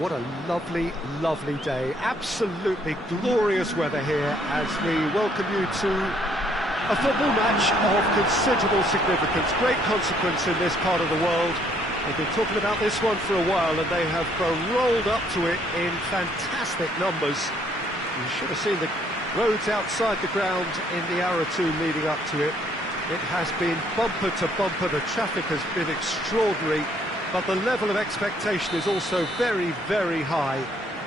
What a lovely, lovely day. Absolutely glorious weather here as we welcome you to a football match of considerable significance, great consequence in this part of the world. We've been talking about this one for a while and they have rolled up to it in fantastic numbers. You should have seen the roads outside the ground in the hour or two leading up to it. It has been bumper to bumper, the traffic has been extraordinary, but the level of expectation is also very, very high.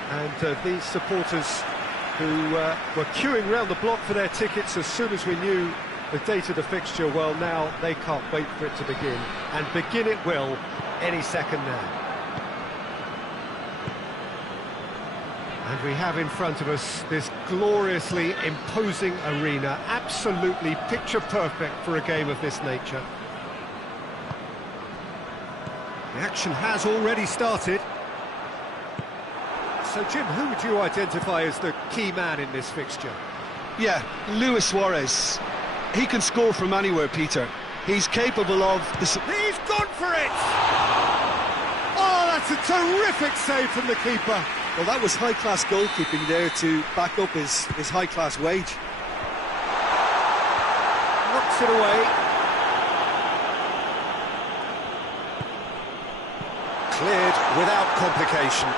And these supporters who were queuing round the block for their tickets as soon as we knew the date of the fixture, well, now they can't wait for it to begin. And begin it will any second now. And we have in front of us this gloriously imposing arena, absolutely picture perfect for a game of this nature. The action has already started. So, Jim, who would you identify as the key man in this fixture? Yeah, Luis Suarez. He can score from anywhere, Peter. He's capable of... He's gone for it! Oh, that's a terrific save from the keeper. Well, that was high-class goalkeeping there to back up his high-class wage. Knocks it away. Cleared without complication.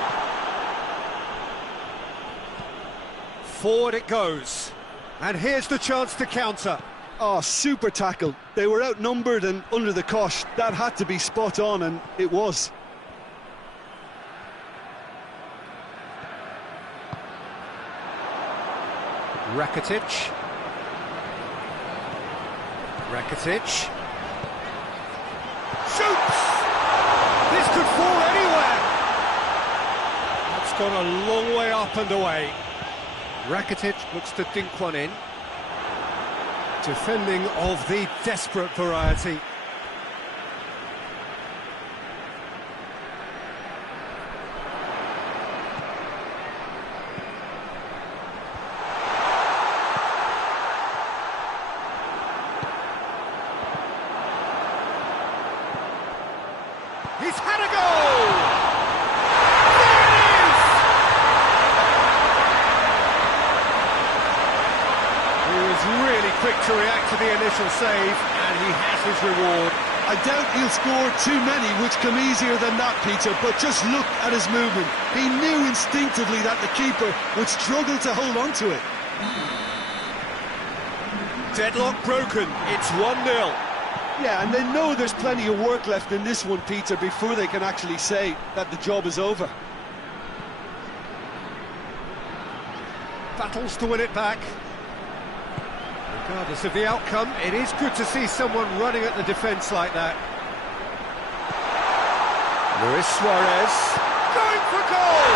Forward it goes. And here's the chance to counter. Oh, super tackle. They were outnumbered and under the cosh. That had to be spot on, and it was. Rakitic. Shoots! This could fall anywhere! That's gone a long way up and away. Rakitic looks to dink one in. Defending of the desperate variety. He's had a goal! There it is! He was really quick to react to the initial save, and he has his reward. I doubt he'll score too many, which come easier than that, Peter, but just look at his movement. He knew instinctively that the keeper would struggle to hold on to it. Deadlock broken, it's 1-0. Yeah, and they know there's plenty of work left in this one, Peter, before they can actually say that the job is over. Battles to win it back. Regardless of the outcome, it is good to see someone running at the defence like that. Luis Suarez going for goal!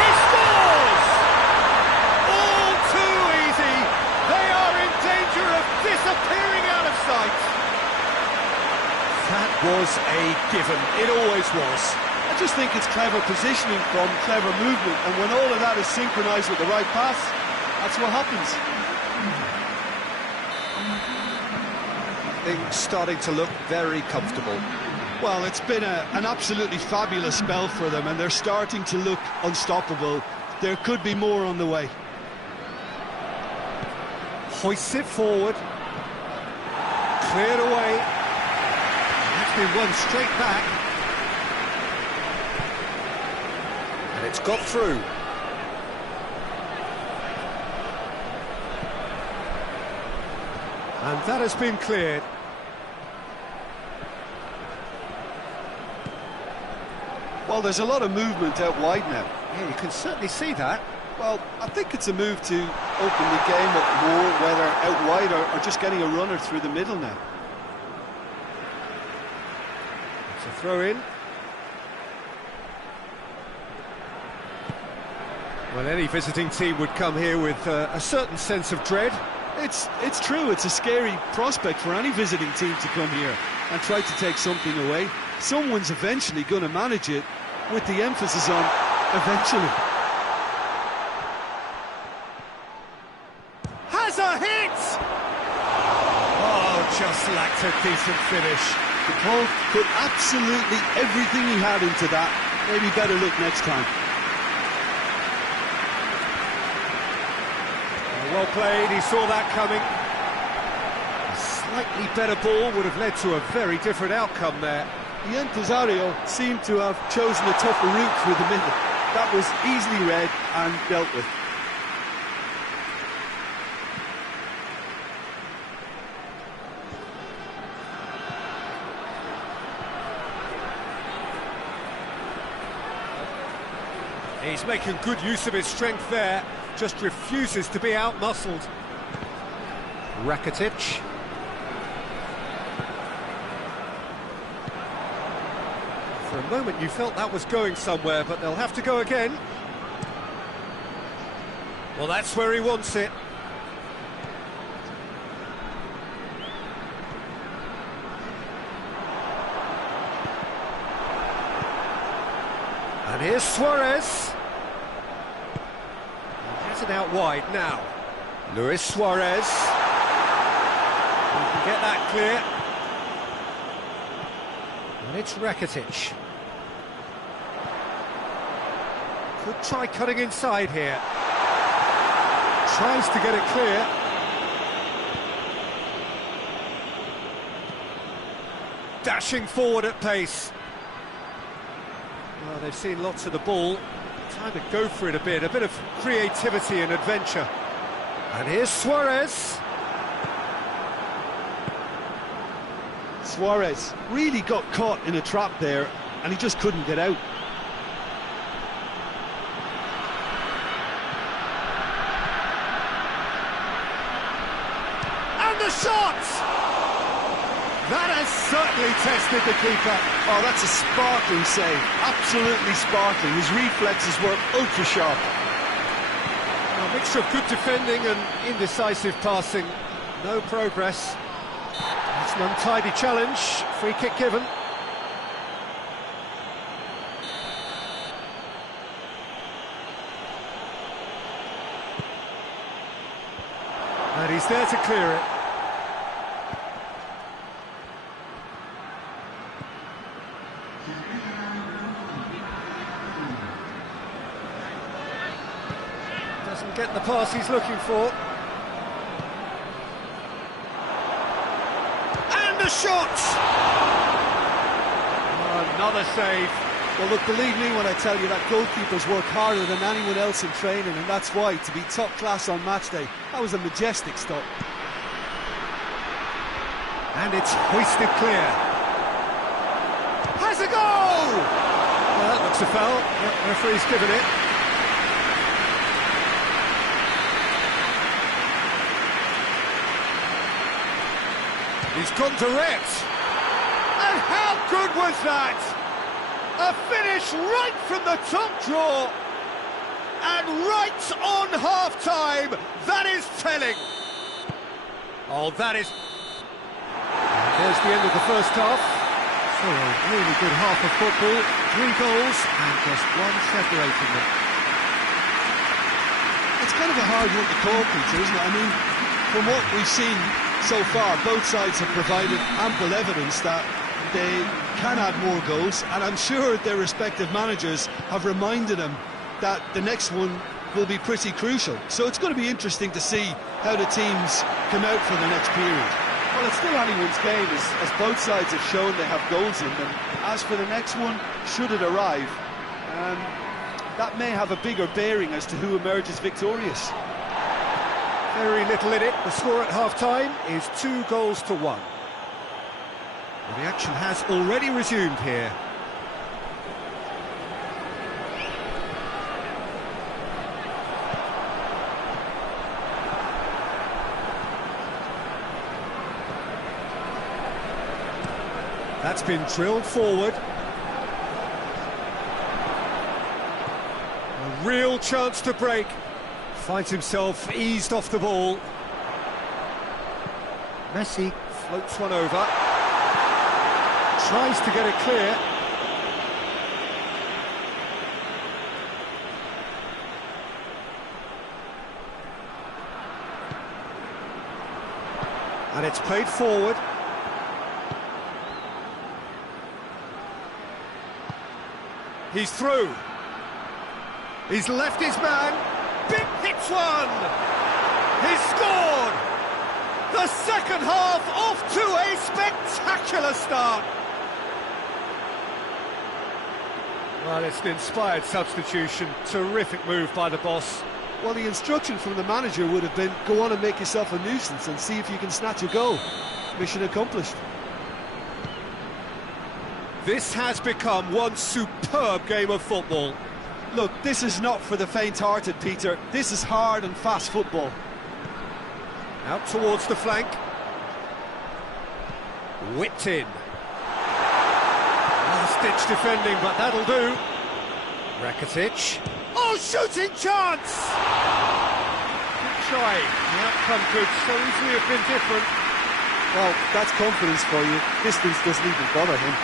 He scores! All too easy. They are in danger of disappearing out of sight. That was a given. It always was. I just think it's clever positioning from clever movement, and when all of that is synchronised with the right pass, that's what happens. Things starting to look very comfortable. Well, it's been an absolutely fabulous spell for them, and they're starting to look unstoppable. There could be more on the way. Hoists it forward. Cleared away. That's been won straight back. And it's got through. And that has been cleared. Well, there's a lot of movement out wide now. Yeah, you can certainly see that. Well, I think it's a move to open the game up more, whether out wide or just getting a runner through the middle now. It's a throw in. Well, any visiting team would come here with a certain sense of dread. It's true, it's a scary prospect for any visiting team to come here and try to take something away. Someone's eventually going to manage it, with the emphasis on eventually. Has a hit! Oh, just lacked a decent finish. The ball put absolutely everything he had into that, Maybe better look next time. Well played, he saw that coming. A slightly better ball would have led to a very different outcome there. The impresario seemed to have chosen a tougher route through the middle. That was easily read and dealt with. He's making good use of his strength there, just refuses to be out-muscled. Rakitic. For a moment you felt that was going somewhere, but they'll have to go again. Well, that's where he wants it. And here's Suarez. He has it out wide now. Luis Suarez. He can get that clear. And it's Rakitic. Could try cutting inside here. Tries to get it clear. Dashing forward at pace. Well, they've seen lots of the ball. Time to go for it a bit of creativity and adventure. And here's Suarez. Suarez really got caught in a trap there, and he just couldn't get out. And the shot! That has certainly tested the keeper. Oh, that's a sparkling save. Absolutely sparkling. His reflexes were ultra-sharp. A mixture of good defending and indecisive passing. No progress. It's an untidy challenge. Free kick given. And he's there to clear it. Doesn't get the pass he's looking for. And a shot! Oh, another save. Well, look, believe me when I tell you that goalkeepers work harder than anyone else in training, and that's why, to be top class on match day, that was a majestic stop. And it's hoisted clear. Has a goal! Well, that looks a foul. The referee's given it. He's gone direct. And how good was that? A finish right from the top draw. And right on half-time. That is telling. Oh, that is... There's the end of the first half. So a really good half of football. 3 goals and just one separating them. It's kind of a hard one to call, Peter, isn't it? I mean, from what we've seen so far, both sides have provided ample evidence that they can add more goals, and I'm sure their respective managers have reminded them that the next one will be pretty crucial. So it's going to be interesting to see how the teams come out for the next period. Well, it's still anyone's game, as both sides have shown they have goals in them. As for the next one, should it arrive, that may have a bigger bearing as to who emerges victorious. Very little in it. The score at half-time is 2-1. Well, the action has already resumed here. That's been drilled forward. A real chance to break. Finds himself eased off the ball. Messi floats one over. Tries to get it clear. And it's played forward. He's through. He's left his man. Big hits one. He's scored. The second half off to a spectacular start. Well, it's an inspired substitution. Terrific move by the boss. Well, the instruction from the manager would have been, go on and make yourself a nuisance and see if you can snatch a goal. Mission accomplished. This has become one superb game of football. Look, this is not for the faint-hearted, Peter. This is hard and fast football. Out towards the flank. Whipped in. Last-ditch defending, but that'll do. Rakitic. Oh, shooting chance! Good try. The outcome could so easily have been different. Well, that's confidence for you. Distance doesn't even bother him.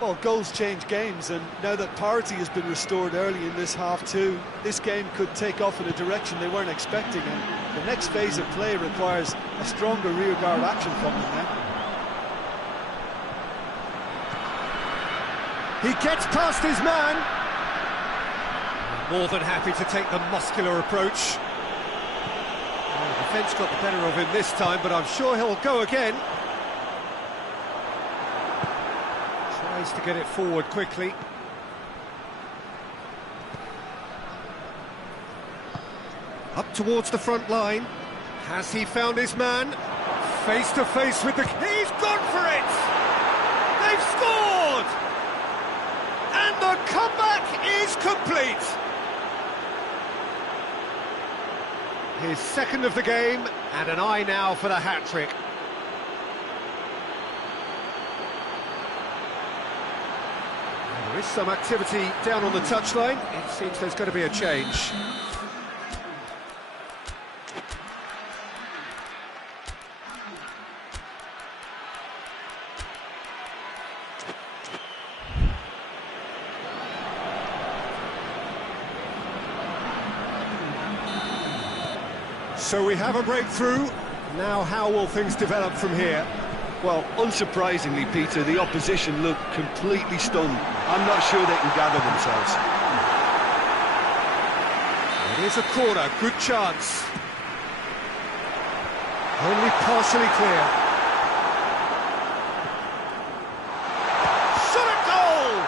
Well, goals change games, and now that parity has been restored early in this half too, this game could take off in a direction they weren't expecting, and the next phase of play requires a stronger rearguard action from them now. He gets past his man. More than happy to take the muscular approach. Well, the defence got the better of him this time, but I'm sure he'll go again. Tries to get it forward quickly. Up towards the front line. Has he found his man? Face to face with the... He's gone for it! They've scored! And the comeback is complete! His second of the game, and an eye now for the hat-trick. There is some activity down on the touchline. It seems there's going to be a change. So we have a breakthrough. Now how will things develop from here? Well, unsurprisingly, Peter, the opposition look completely stunned. I'm not sure they can gather themselves. It is a corner, good chance. Only partially clear. Shot at goal!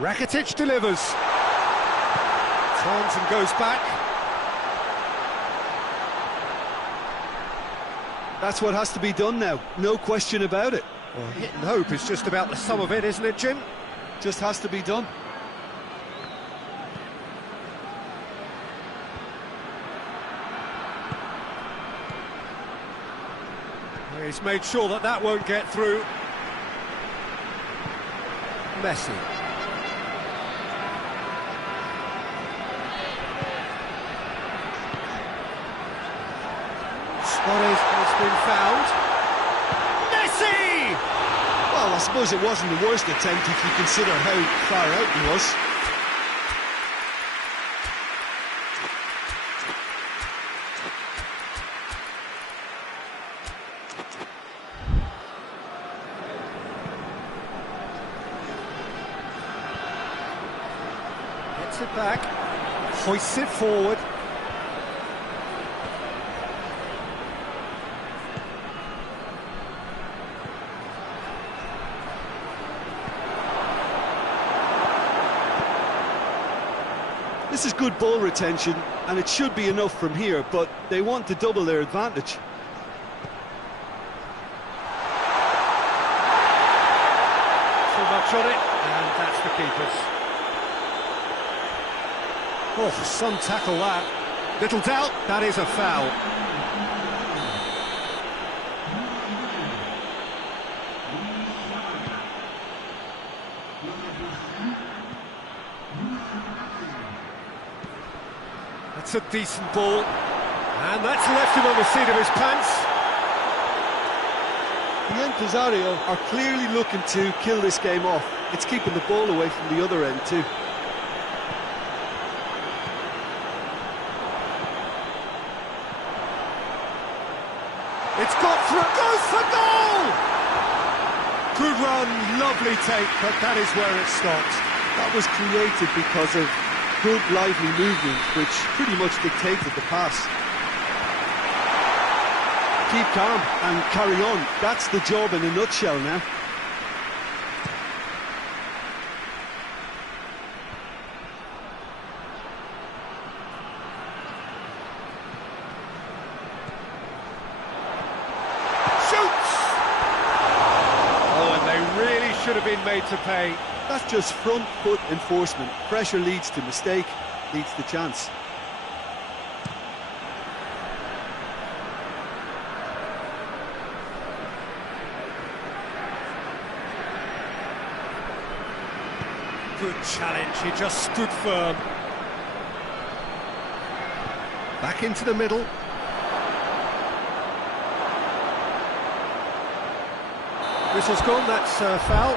Rakitic delivers. Turns and goes back. That's what has to be done now, no question about it. Well, hit and hope is just about the sum of it, isn't it, Jim? Just has to be done. He's made sure that that won't get through. Messi. Suarez has been found. Messi! Well, I suppose it wasn't the worst attempt if you consider how far out he was. Gets it back, hoists it forward. This is good ball retention, and it should be enough from here, but they want to double their advantage. Too much on it, and that's the keeper's. Oh, some tackle that. Little doubt, that is a foul. That's a decent ball, and that's left him on the seat of his pants. The Empresario are clearly looking to kill this game off. It's keeping the ball away from the other end too. It's got through, goes for goal! Good run, lovely take, but that is where it stopped. That was created because of good, lively movement, which pretty much dictated the pass. Keep calm and carry on. That's the job in a nutshell now. Should have been made to pay. That's just front foot enforcement. Pressure leads to mistake, leads to chance. Good challenge, he just stood firm. Back into the middle. Whistle's gone, that's foul.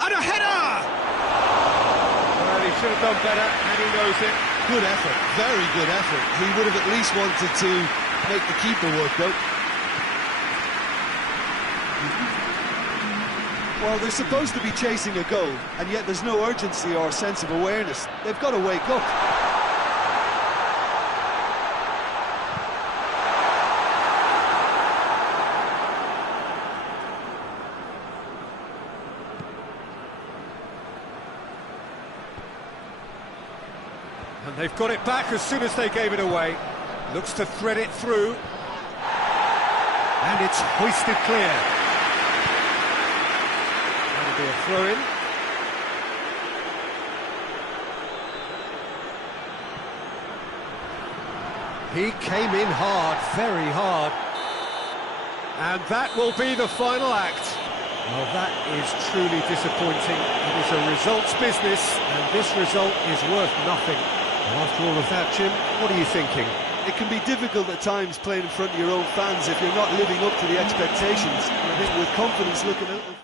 And a header! Well, he should have done better, and he knows it. Good effort, very good effort. He would have at least wanted to make the keeper work, though. Well, they're supposed to be chasing a goal, and yet there's no urgency or sense of awareness. They've got to wake up. And they've got it back as soon as they gave it away. Looks to thread it through. And it's hoisted clear. Be a throw-in. He came in hard, very hard. And that will be the final act. Well, that is truly disappointing. It is a results business, and this result is worth nothing. After all of that, Jim, what are you thinking? It can be difficult at times playing in front of your own fans if you're not living up to the expectations. I think with confidence looking at it.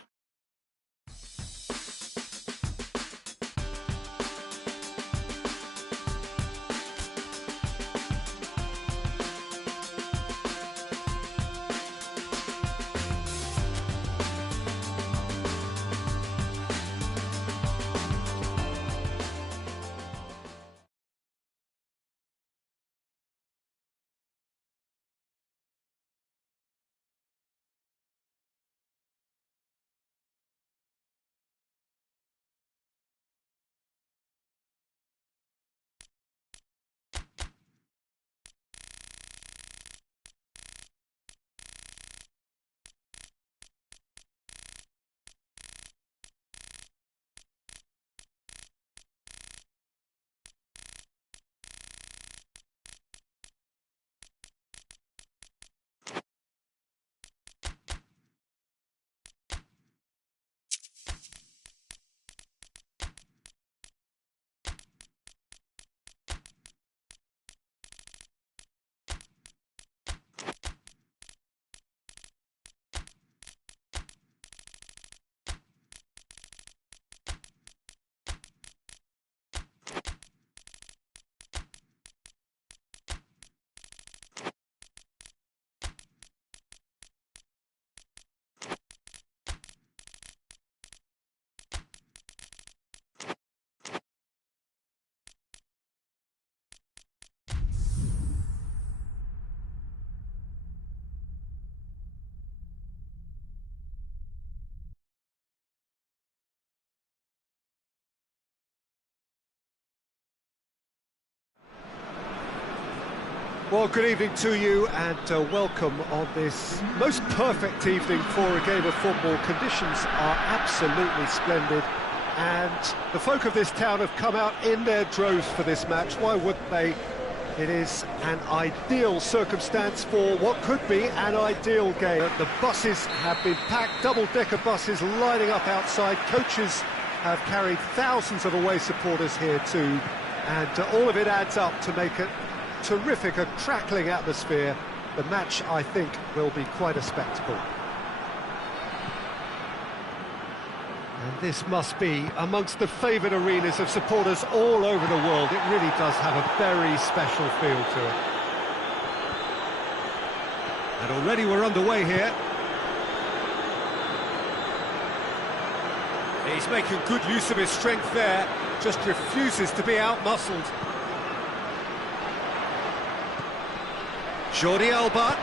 Well, good evening to you, and welcome on this most perfect evening for a game of football. Conditions are absolutely splendid, and the folk of this town have come out in their droves for this match. Why wouldn't they? It is an ideal circumstance for what could be an ideal game. The buses have been packed, double-decker buses lining up outside. Coaches have carried thousands of away supporters here too, and all of it adds up to make a terrific, a crackling atmosphere. The match, I think, will be quite a spectacle. And this must be amongst the favoured arenas of supporters all over the world. It really does have a very special feel to it. And already we're underway here. He's making good use of his strength there, just refuses to be out-muscled. Jordi Alba.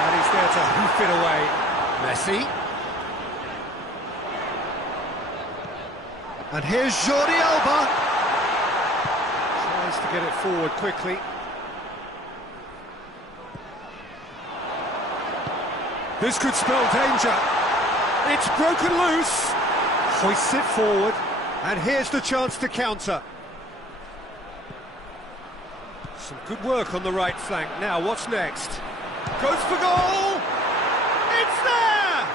And he's there to hoof it away. Messi. And here's Jordi Alba. Tries to get it forward quickly. This could spell danger. It's broken loose. Hoists it forward. And here's the chance to counter. Some good work on the right flank. Now, what's next? Goes for goal! It's there!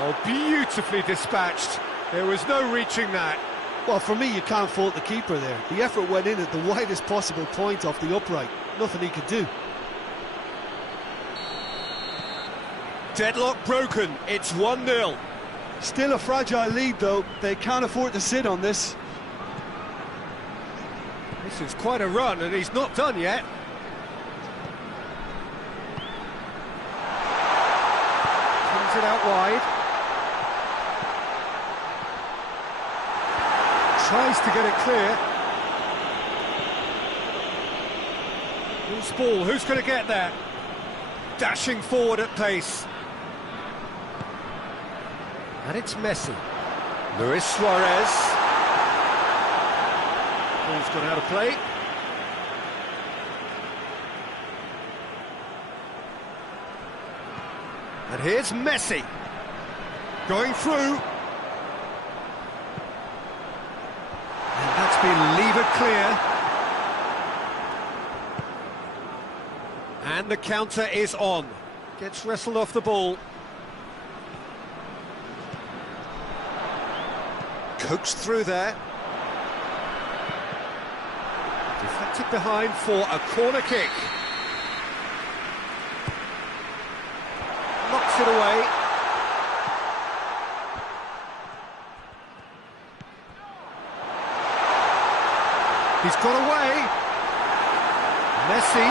Oh, beautifully dispatched. There was no reaching that. Well, for me, you can't fault the keeper there. The effort went in at the widest possible point off the upright. Nothing he could do. Deadlock broken. It's 1-0. Still a fragile lead, though. They can't afford to sit on this. This is quite a run, and he's not done yet. Comes it out wide. Tries to get it clear. Loose ball, who's going to get there? Dashing forward at pace. And it's Messi. Luis Suarez. Ball's gone out of play. And here's Messi. Going through. And that's been levered clear. And the counter is on. Gets wrestled off the ball. Coaxed through there. Deflected behind for a corner kick. Knocks it away. He's got away. Messi.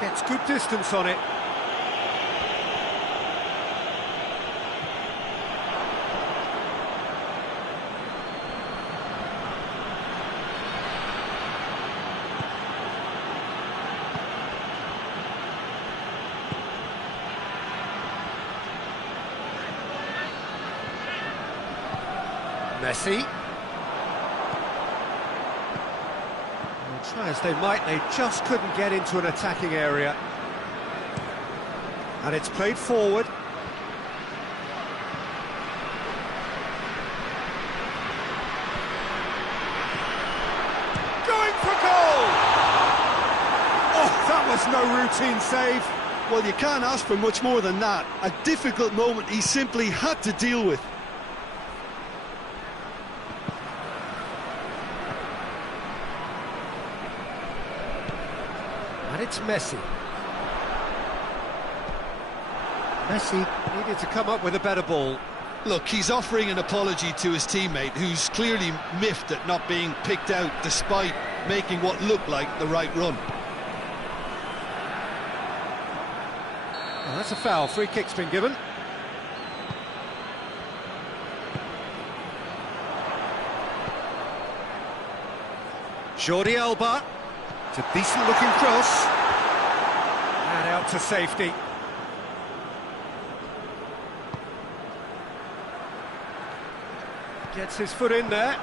Gets good distance on it. Messi. Well, try as they might, they just couldn't get into an attacking area. And it's played forward. Going for goal! Oh, that was no routine save. Well, you can't ask for much more than that. A difficult moment he simply had to deal with. And it's Messi. Messi needed to come up with a better ball. Look, he's offering an apology to his teammate, who's clearly miffed at not being picked out despite making what looked like the right run. Well, that's a foul. Free kick's been given. Jordi Alba. It's a decent-looking cross. And out to safety. Gets his foot in there.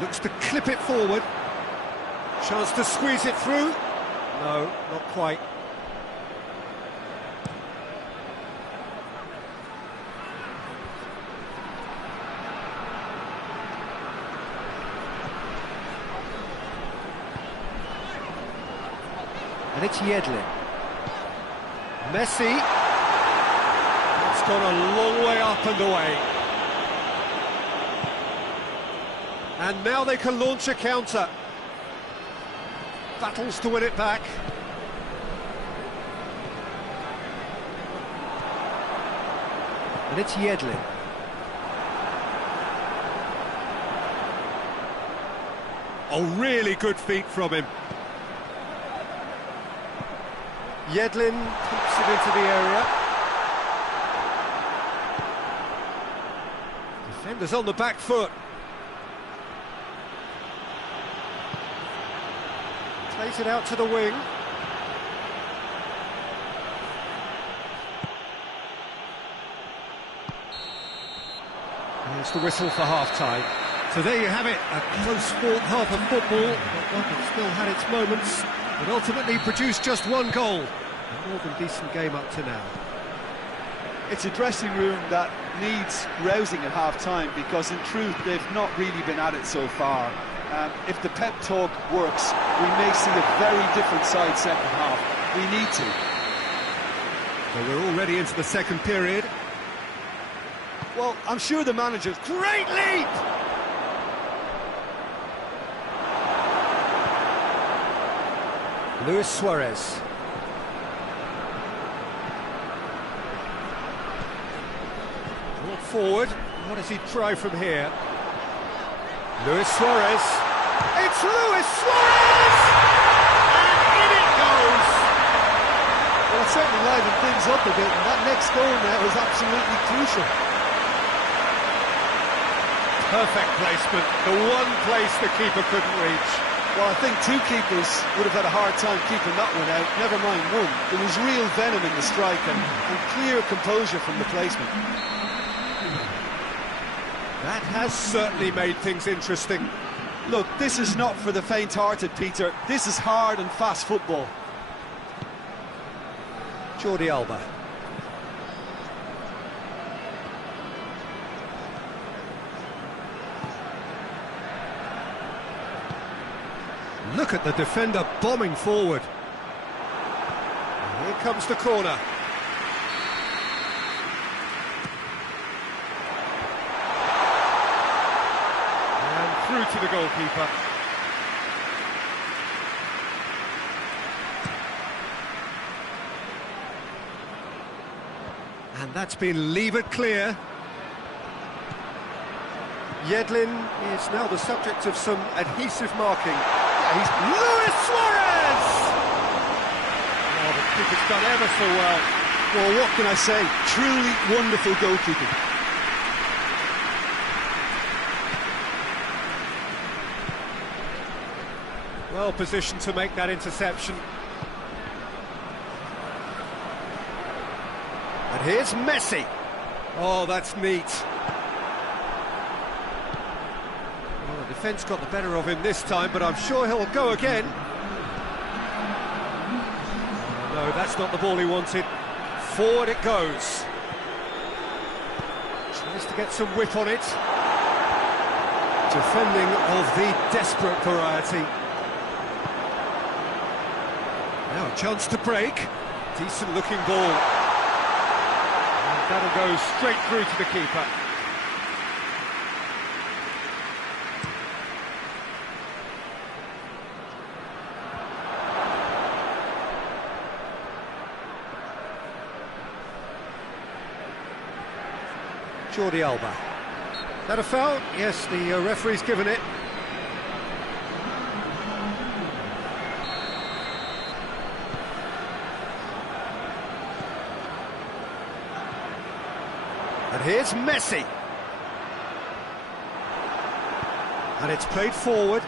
Looks to clip it forward. Chance to squeeze it through. No, not quite. And it's Yedlin. Messi. It's gone a long way up and away. And now they can launch a counter. Battles to win it back. And it's Yedlin. Oh, really good feet from him. Yedlin keeps it into the area. Defenders on the back foot. Plays it out to the wing. There's the whistle for half-time. So there you have it, a close-fought half of football, but one that still had its moments, but ultimately produced just one goal. A more than decent game up to now. It's a dressing room that needs rousing at half-time, because in truth they've not really been at it so far. If the pep talk works, we may see a very different side second half. We need to. So we're already into the second period. Well, I'm sure the manager's... Great leap! Luis Suarez. Brought forward. What does he try from here? Luis Suarez. It's Luis Suarez! And in it goes! Well, it certainly livened things up a bit, and that next goal now is absolutely crucial. Perfect placement, the one place the keeper couldn't reach. Well, I think two keepers would have had a hard time keeping that one out, never mind one. There was real venom in the strike and clear composure from the placement. That has certainly made things interesting. Look, this is not for the faint-hearted, Peter. This is hard and fast football. Jordi Alba. Look at the defender bombing forward. And here comes the corner. And through to the goalkeeper. And that's been levered clear. Yedlin is now the subject of some adhesive marking. He's Luis Suarez! Oh, the keeper's done ever so well. Well, what can I say? Truly wonderful goalkeeping. Well positioned to make that interception. And here's Messi. Oh, that's neat. Defence got the better of him this time, but I'm sure he'll go again. Oh, no, that's not the ball he wanted. Forward it goes. Tries to get some whip on it. Defending of the desperate variety. Now a chance to break. Decent looking ball. And that'll go straight through to the keeper. Jordi Alba. That a foul? Yes, the referee's given it. And here's Messi. And it's played forward.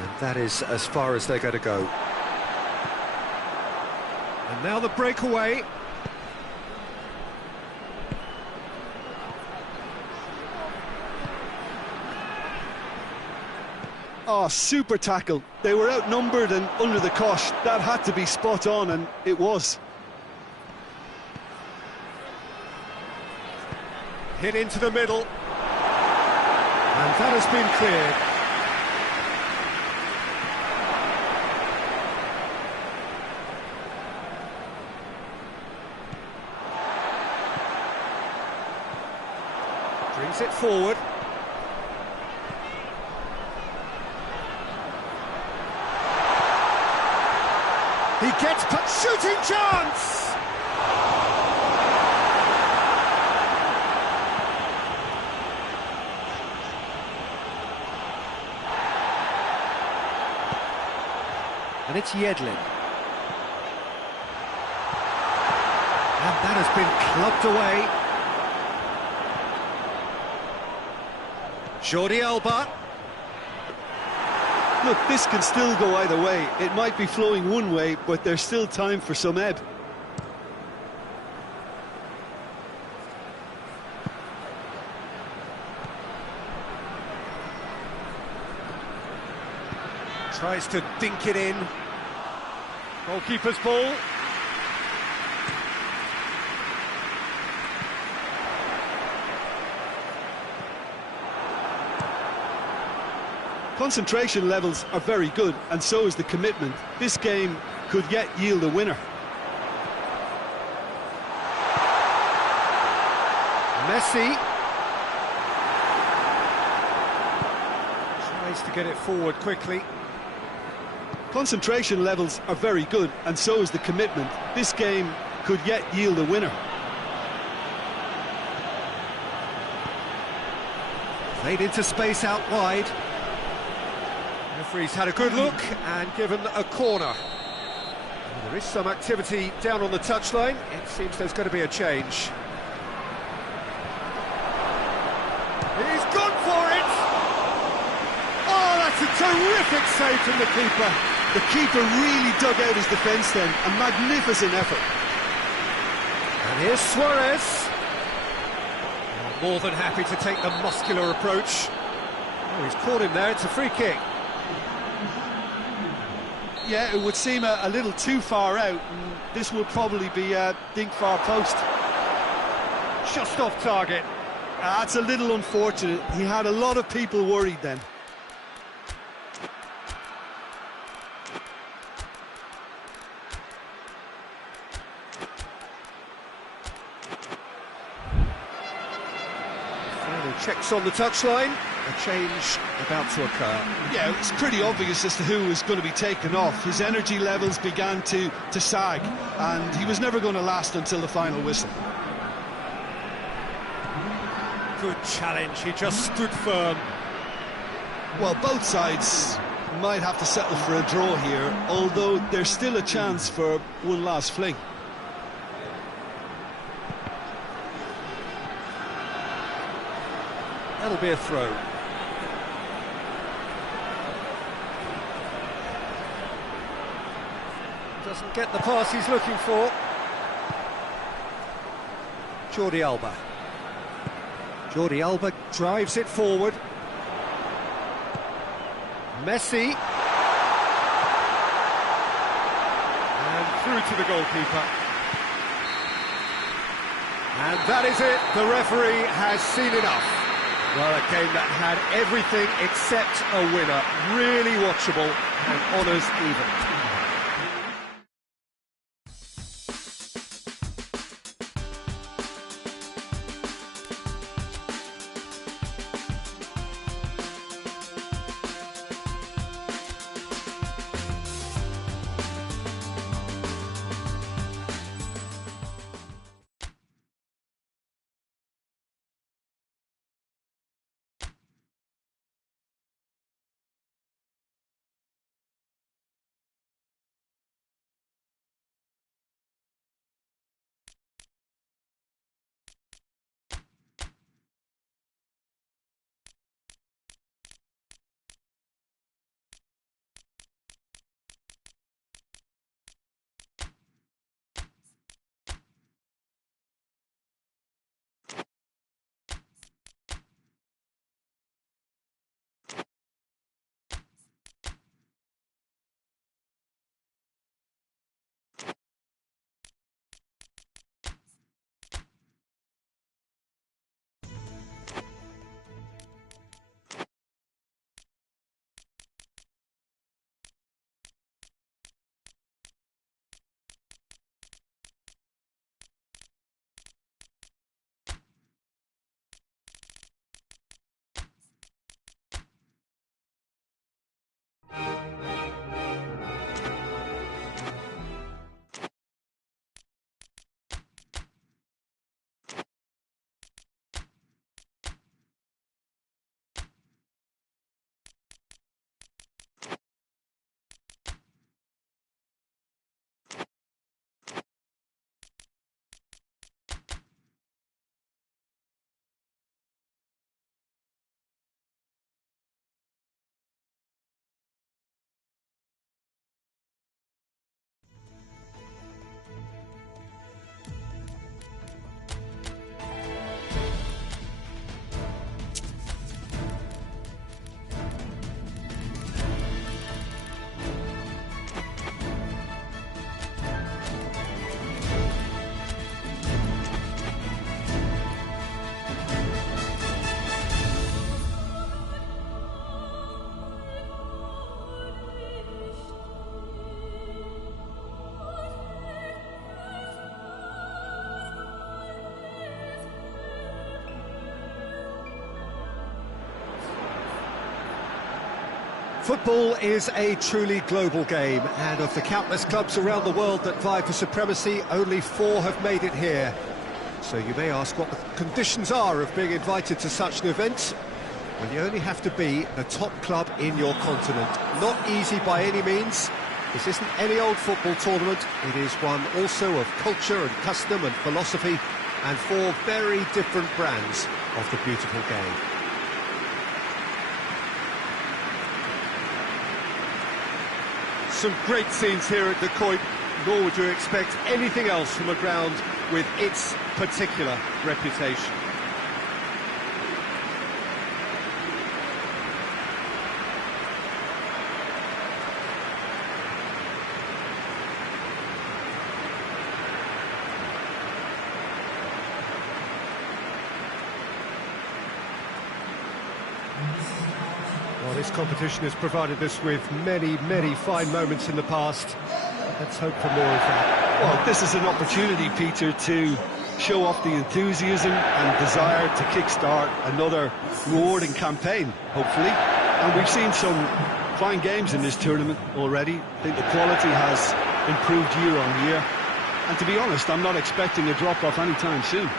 And that is as far as they're going to go. And now the breakaway. Oh, super tackle. They were outnumbered and under the cosh. That had to be spot on, and it was. Hit into the middle. And that has been cleared. Brings it forward. He gets shooting chance! And it's Yedlin. And that has been clubbed away. Jordi Alba. Look, this can still go either way. It might be flowing one way, but there's still time for some ebb. Tries to dink it in. Goalkeeper's ball. Concentration levels are very good, and so is the commitment. This game could yet yield a winner. Messi. Tries to get it forward quickly. Concentration levels are very good, and so is the commitment. This game could yet yield a winner. Played into space out wide. Referee's had a good look and given a corner. There is some activity down on the touchline. It seems there's going to be a change. He's gone for it! Oh, that's a terrific save from the keeper. The keeper really dug out his defence then. A magnificent effort. And here's Suarez. More than happy to take the muscular approach. Oh, he's caught him there. It's a free kick. Yeah, it would seem a little too far out, and this will probably be a dink far post. Just off target. That's a little unfortunate. He had a lot of people worried then. Final checks on the touchline. A change about to occur. Yeah, it's pretty obvious as to who was going to be taken off. His energy levels began to sag, and he was never going to last until the final whistle. Good challenge, he just stood firm. Well, both sides might have to settle for a draw here, although there's still a chance for one last fling. That'll be a throw. Doesn't get the pass he's looking for. Jordi Alba. Jordi Alba drives it forward. Messi. And through to the goalkeeper. And that is it. The referee has seen enough. Well, a game that had everything except a winner. Really watchable and honours even. Football is a truly global game, and of the countless clubs around the world that vie for supremacy, only 4 have made it here. So you may ask what the conditions are of being invited to such an event. Well, you only have to be the top club in your continent. Not easy by any means. This isn't any old football tournament. It is one also of culture and custom and philosophy, and 4 very different brands of the beautiful game. Some great scenes here at the Kuip, nor would you expect anything else from a ground with its particular reputation. Well, this competition has provided us with many, many fine moments in the past. Let's hope for more of that. Well, this is an opportunity, Peter, to show off the enthusiasm and desire to kickstart another rewarding campaign, hopefully. And we've seen some fine games in this tournament already. I think the quality has improved year on year. And to be honest, I'm not expecting a drop-off anytime soon.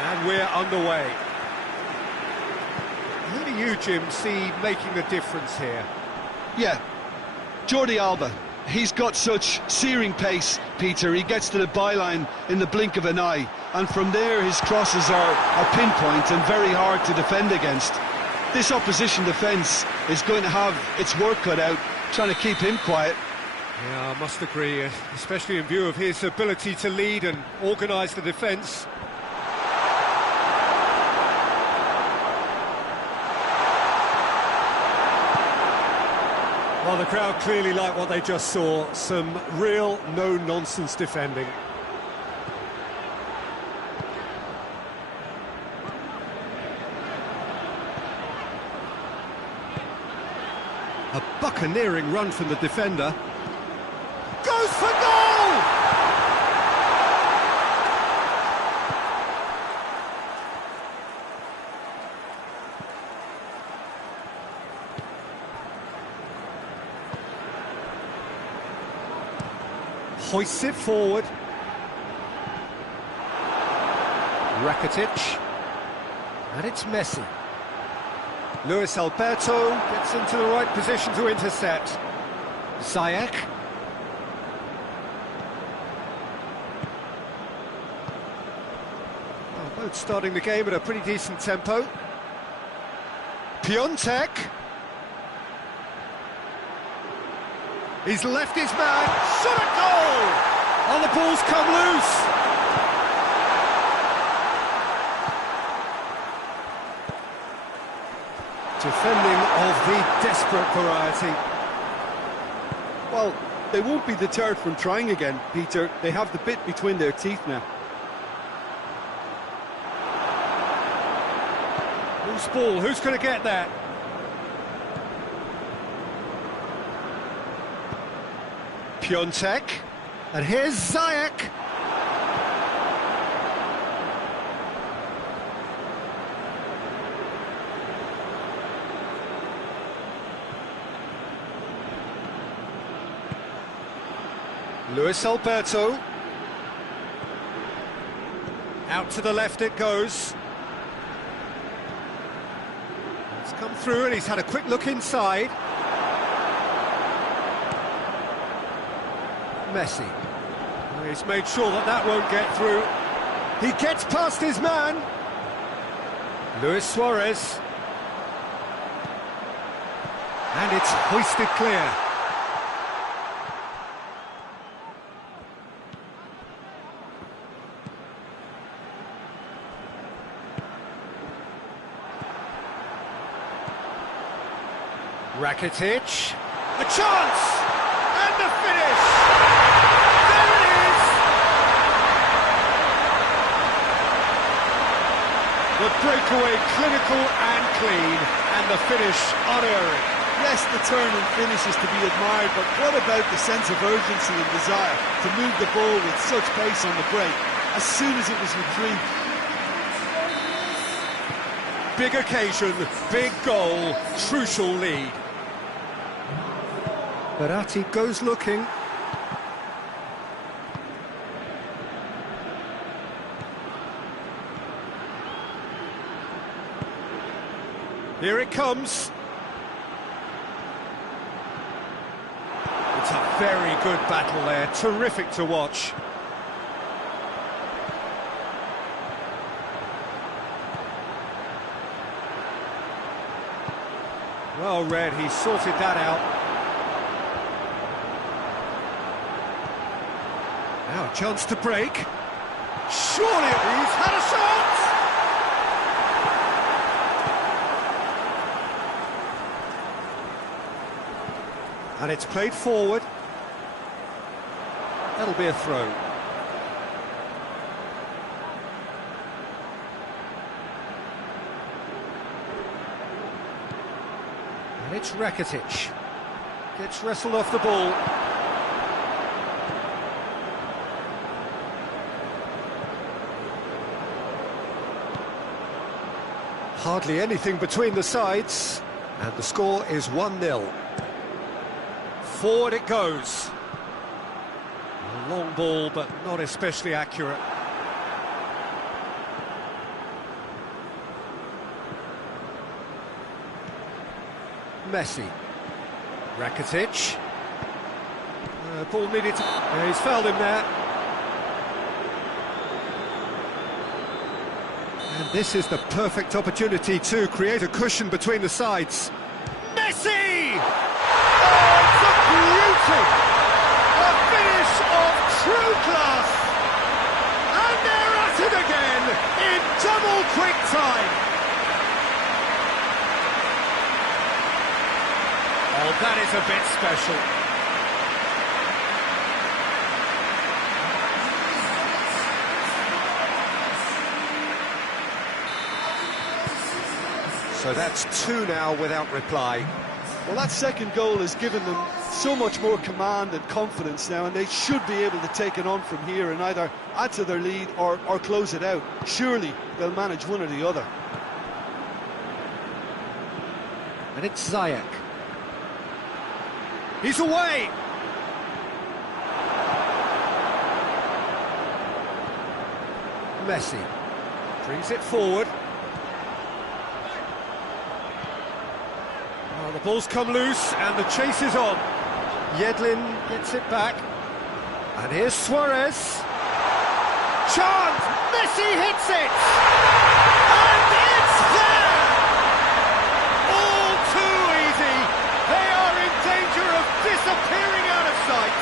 And we're underway. Who do you, Jim, see making the difference here? Yeah, Jordi Alba. He's got such searing pace, Peter. He gets to the byline in the blink of an eye, and from there his crosses are pinpoint and very hard to defend against. This opposition defence is going to have its work cut out, trying to keep him quiet. Yeah, I must agree, especially in view of his ability to lead and organise the defence. Well, the crowd clearly like what they just saw. Some real no-nonsense defending. A buccaneering run from the defender. Goes for goal! Hoists it forward. Rakitic. And it's Messi. Luis Alberto gets into the right position to intercept. Ziyech. Well, both starting the game at a pretty decent tempo. Piontek. He's left his man, shot at goal! And the ball's come loose! Defending of the desperate variety. Well, they won't be deterred from trying again, Peter. They have the bit between their teeth now. Loose ball, who's going to get that? Piontek, and here's Ziyech. Luis Alberto. Out to the left it goes. It's come through and he's had a quick look inside. Messi. Well, he's made sure that that won't get through. He gets past his man. Luis Suarez. And it's hoisted clear. Rakitic. A chance! And the finish! There it is! The the breakaway clinical and clean, and the finish unerring. Yes, the turn and finish is to be admired, but what about the sense of urgency and desire to move the ball with such pace on the break as soon as it was retrieved? Big occasion, big goal, crucial lead. Verratti goes looking. Here it comes. It's a very good battle there, terrific to watch. Well read, he sorted that out. Now a chance to break. Surely he's had a shot! And it's played forward. That'll be a throw. And it's Rakitic. Gets wrestled off the ball. Hardly anything between the sides. And the score is 1-0. Forward it goes. A long ball, but not especially accurate. Messi. Rakitic. Ball needed to... he's fouled him there. And this is the perfect opportunity to create a cushion between the sides. Messi! Oh, it's a beauty! A finish of true class! And they're at it again in double quick time! Oh, that is a bit special. So that's two now without reply. Well, that second goal has given them so much more command and confidence now, and they should be able to take it on from here and either add to their lead or close it out. Surely they'll manage one or the other. And it's Ziyech. He's away! Messi brings it forward. Oh, the ball's come loose and the chase is on. Yedlin gets it back. And here's Suarez. Chance! Messi hits it! And it's there! All too easy. They are in danger of disappearing out of sight.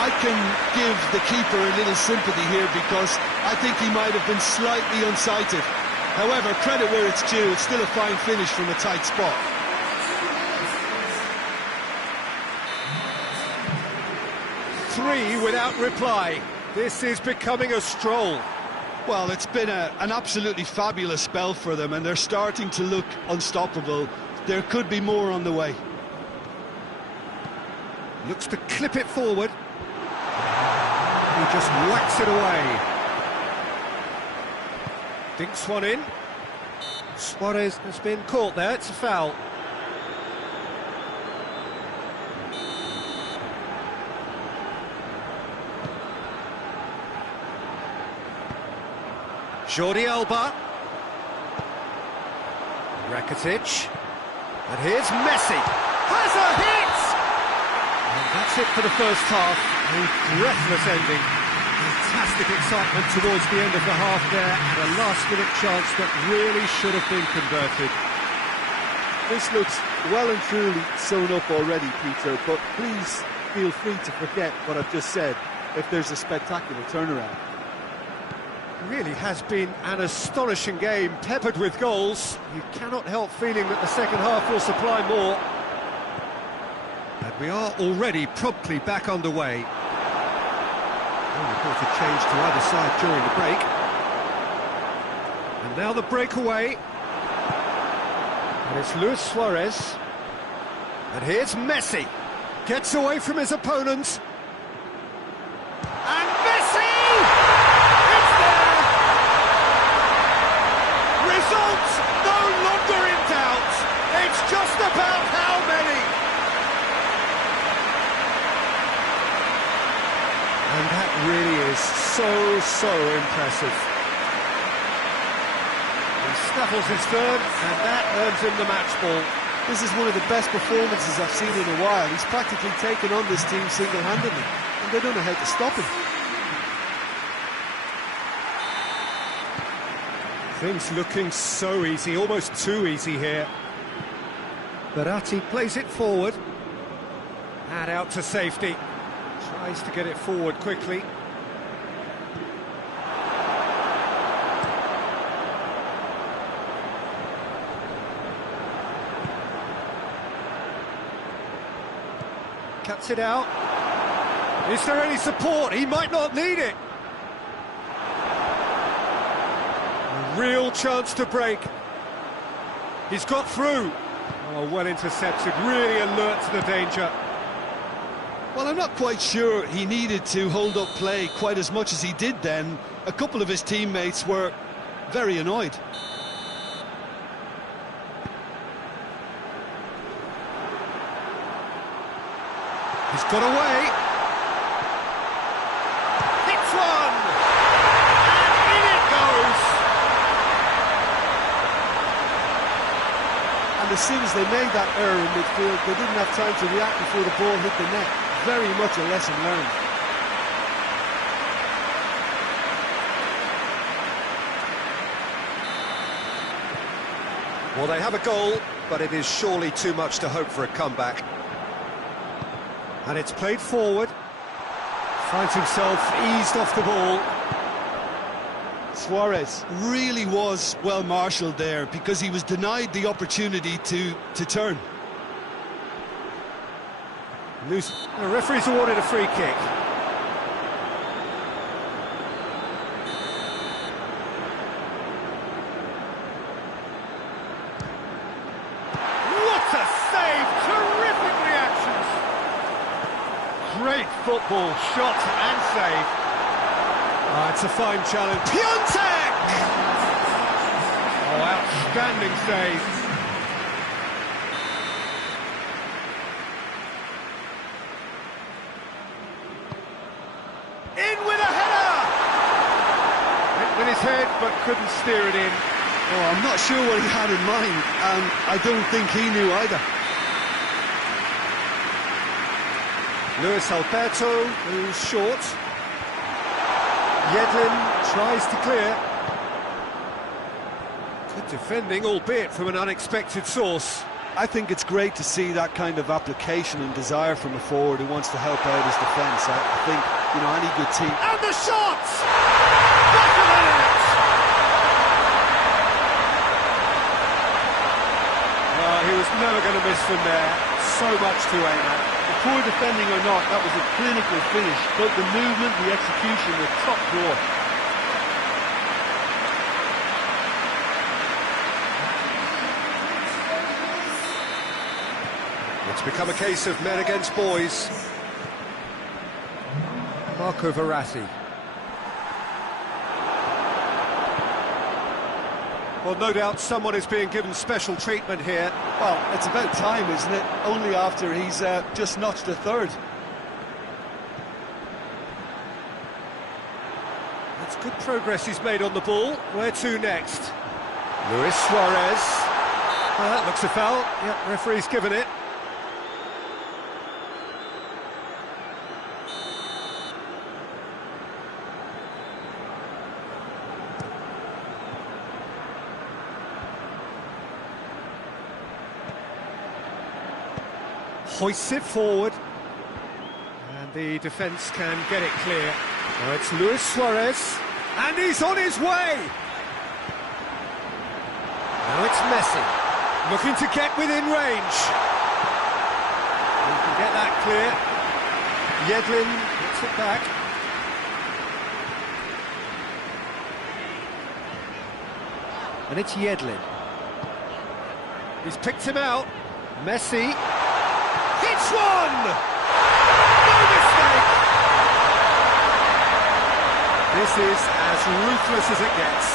I can give the keeper a little sympathy here because I think he might have been slightly unsighted. However, credit where it's due, it's still a fine finish from a tight spot. Three without reply. This is becoming a stroll. Well, it's been an absolutely fabulous spell for them, and they're starting to look unstoppable. There could be more on the way. Looks to clip it forward. He just whacks it away. Dinks one in. Suarez has been caught there, it's a foul. Jordi Alba. Rakitic. And here's Messi. Has a hit! And that's it for the first half. A breathless ending. Fantastic excitement towards the end of the half there, and a last-minute chance that really should have been converted. This looks well and truly sewn up already, Peter, but please feel free to forget what I've just said if there's a spectacular turnaround. It really has been an astonishing game, peppered with goals. You cannot help feeling that the second half will supply more. And we are already promptly back underway. Reported change to either side during the break. And now the breakaway. And it's Luis Suarez. And here's Messi. Gets away from his opponent. And Messi! It's there! Results no longer in doubt. It's just about how many. And that really is so impressive. He snaffles his third, and that earns him the match ball. This is one of the best performances I've seen in a while. He's practically taken on this team single-handedly, and they don't know how to stop him. Things looking so easy, almost too easy here. Verratti plays it forward. And out to safety. Tries to get it forward quickly. Cuts it out. Is there any support? He might not need it. A real chance to break. He's got through. Oh, well intercepted, really alert to the danger. Well, I'm not quite sure he needed to hold up play quite as much as he did then. A couple of his teammates were very annoyed. He's got away. Hits one! And in it goes! And as soon as they made that error in midfield, they didn't have time to react before the ball hit the net. Very much a lesson learned. Well, they have a goal, but it is surely too much to hope for a comeback. And it's played forward. Finds himself eased off the ball. Suarez really was well marshalled there because he was denied the opportunity to turn. The referee's awarded a free kick. What a save! Terrific reactions! Great football, shot and save. It's a fine challenge. Piontek! Oh, outstanding save. In with a header! Went with his head, but couldn't steer it in. Oh, I'm not sure what he had in mind, and I don't think he knew either. Luis Alberto, who's short. Yedlin tries to clear. Good defending, albeit from an unexpected source. I think it's great to see that kind of application and desire from a forward who wants to help out his defence. I think, you know, any good team... And the shot! Back of the net! Well, he was never going to miss from there. So much to aim at. Poor defending or not, that was a clinical finish. Both the movement, the execution were top drawer. It's become a case of men against boys. Marco Verratti. Well, no doubt someone is being given special treatment here. Well, it's about time, isn't it? Only after he's just notched a third. That's good progress he's made on the ball. Where to next? Luis Suarez. Well, that looks a foul. Yep, referee's given it. Hoists it forward, and the defence can get it clear. Now it's Luis Suarez, and he's on his way! Now it's Messi, looking to get within range. He can get that clear. Yedlin gets it back. And it's Yedlin. He's picked him out. Messi hits one! No mistake! This is as ruthless as it gets.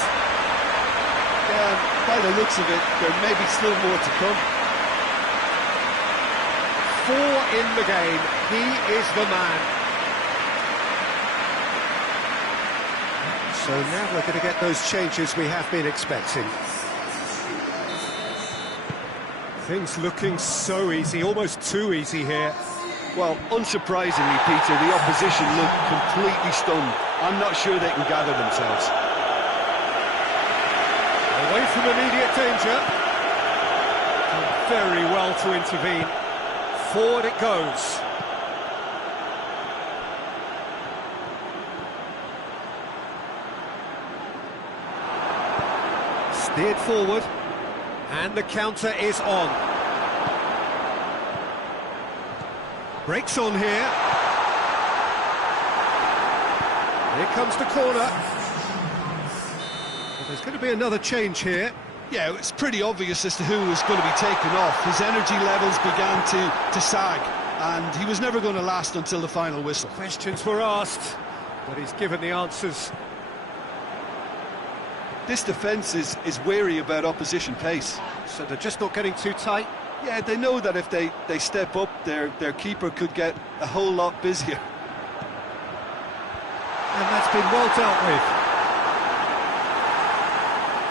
Yeah, by the looks of it, there may be still more to come. 4 in the game. He is the man. So now we're going to get those changes we have been expecting. Things looking so easy, almost too easy here. Well, unsurprisingly, Peter, the opposition look completely stunned. I'm not sure they can gather themselves. Away from immediate danger. Done very well to intervene. Forward it goes. Steered forward. And the counter is on. Breaks on here. Here comes the corner. Well, there's going to be another change here. Yeah, it's pretty obvious as to who was going to be taken off. His energy levels began to sag, and he was never going to last until the final whistle. Questions were asked, but he's given the answers. This defence is wary about opposition pace. So they're just not getting too tight? Yeah, they know that if they step up, their keeper could get a whole lot busier. And that's been well dealt with.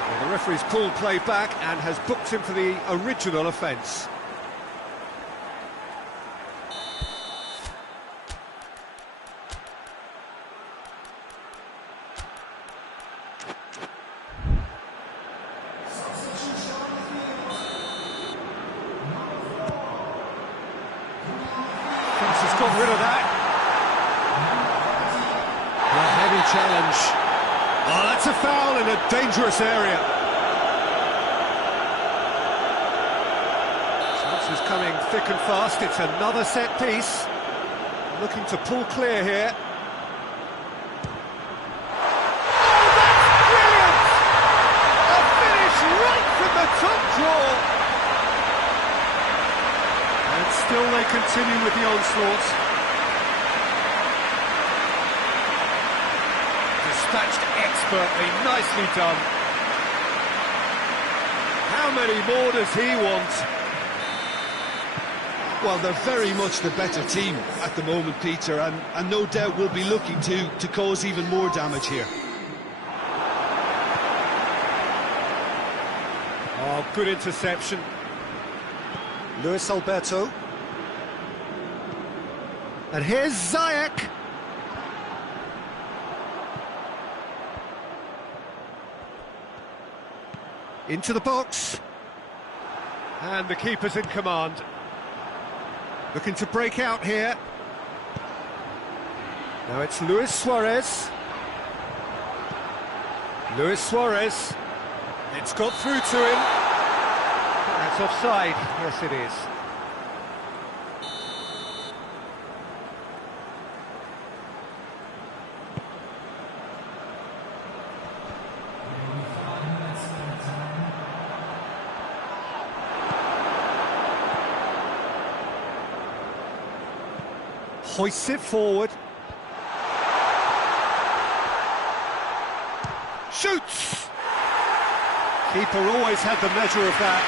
Well, the referee's pulled play back and has booked him for the original offence. Has got rid of that. A heavy challenge. Oh, that's a foul in a dangerous area. Chances coming thick and fast. It's another set piece. Looking to pull clear here. Oh, that's brilliant! A finish right from the top draw. And still they continue with the onslaught. Dispatched expertly, nicely done. How many more does he want? Well, they're very much the better team at the moment, Peter, and no doubt will be looking to cause even more damage here. Oh, good interception. Luis Alberto. And here's Ziyech. Into the box. And the keeper's in command. Looking to break out here. Now it's Luis Suarez. Luis Suarez. It's got through to him. That's offside. Yes, it is. Hoists it forward. Shoots! Keeper always had the measure of that.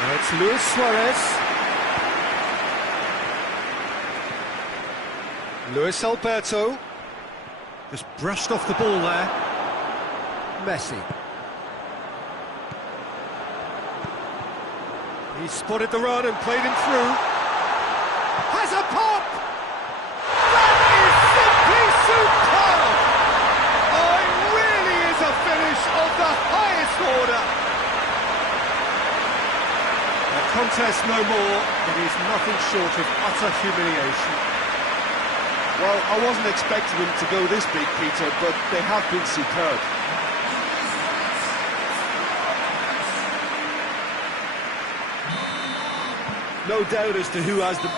Now it's Luis Suarez. Luis Alberto. Just brushed off the ball there. Messi. He spotted the run and played him through. Has a pop! That is simply superb! Oh, it really is a finish of the highest order. A contest no more. It is nothing short of utter humiliation. Well, I wasn't expecting them to go this big, Peter, but they have been superb. No doubt as to who has the...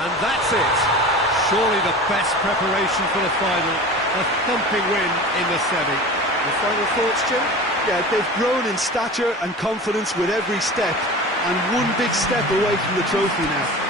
And that's it. Surely the best preparation for the final. A thumping win in the semi. Your final thoughts, Jim? Yeah, they've grown in stature and confidence with every step, and one big step away from the trophy now.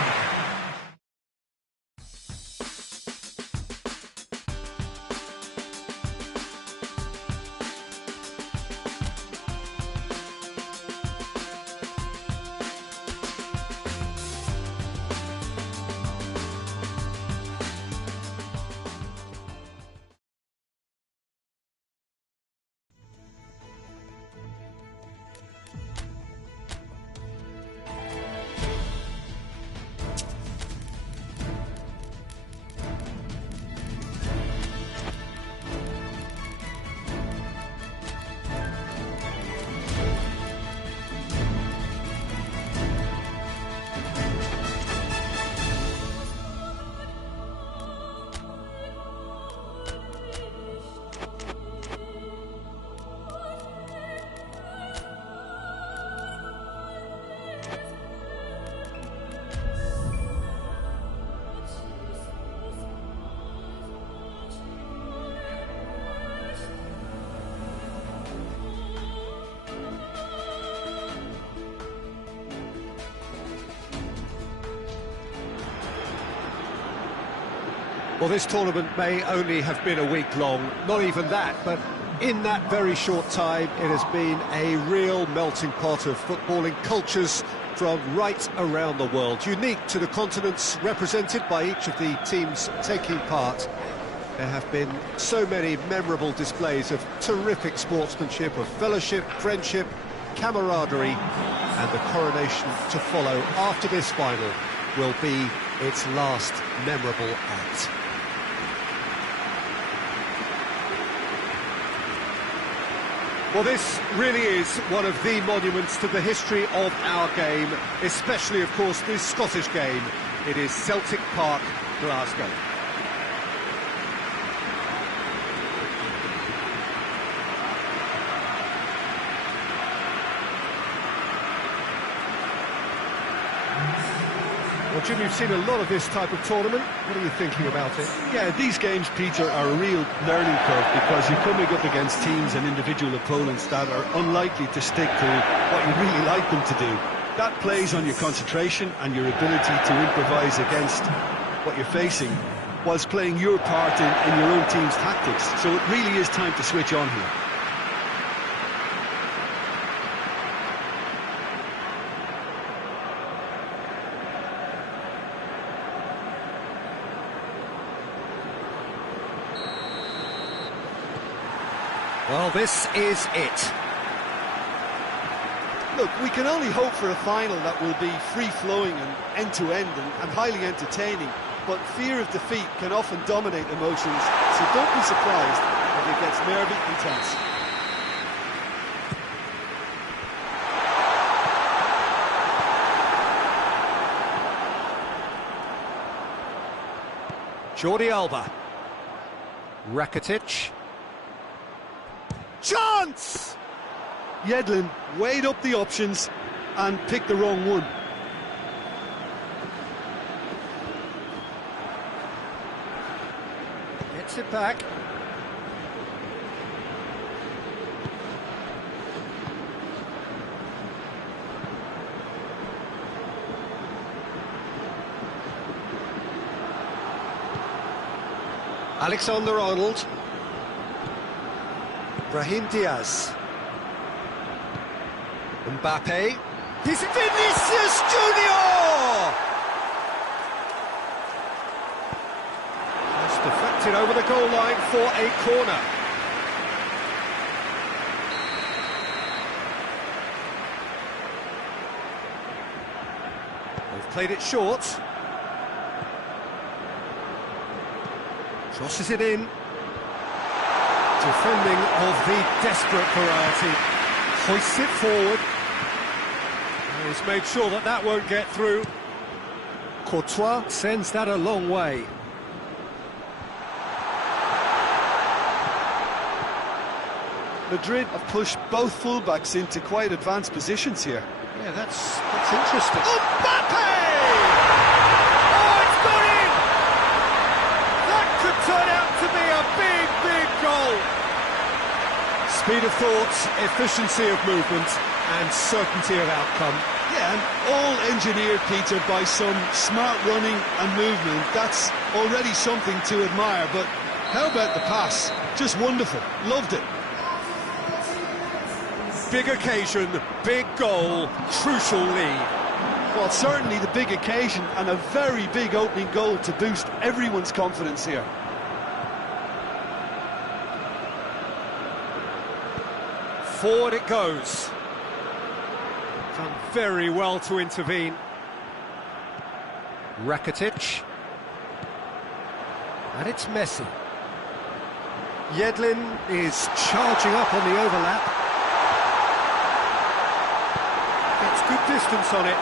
Well, this tournament may only have been a week long, not even that, but in that very short time, it has been a real melting pot of footballing cultures from right around the world, unique to the continents represented by each of the teams taking part. There have been so many memorable displays of terrific sportsmanship, of fellowship, friendship, camaraderie, and the coronation to follow after this final will be its last memorable act. Well, this really is one of the monuments to the history of our game, especially, of course, this Scottish game. It is Celtic Park, Glasgow. Well, Jim, you've seen a lot of this type of tournament. What are you thinking about it? Yeah, these games, Peter, are a real learning curve because you're coming up against teams and individual opponents that are unlikely to stick to what you really like them to do. That plays on your concentration and your ability to improvise against what you're facing whilst playing your part in your own team's tactics. So it really is time to switch on here. Well, this is it. Look, we can only hope for a final that will be free-flowing and end-to-end and highly entertaining, but fear of defeat can often dominate emotions, so don't be surprised if it gets nervy and tense. Jordi Alba. Rakitic. Chance! Yedlin weighed up the options and picked the wrong one. Gets it back. Alexander-Arnold. Brahim Diaz. Mbappe. He's Vinicius Junior! That's deflected over the goal line for a corner. They've played it short. Crosses it in. Defending of the desperate variety. Hoists it forward. And he's made sure that that won't get through. Courtois sends that a long way. Madrid have pushed both fullbacks into quite advanced positions here. Yeah, that's interesting. Mbappe! Oh, it's gone in! That could turn out to be a big, big goal. of thought, efficiency of movement and certainty of outcome. Yeah, and all engineered, Peter, by some smart running and movement. That's already something to admire, but how about the pass? Just wonderful. Loved it. Big occasion, big goal, crucial lead. Well, certainly the big occasion and a very big opening goal to boost everyone's confidence here. Forward it goes. Done very well to intervene. Rakitic. And it's Messi. Yedlin is charging up on the overlap. Gets good distance on it.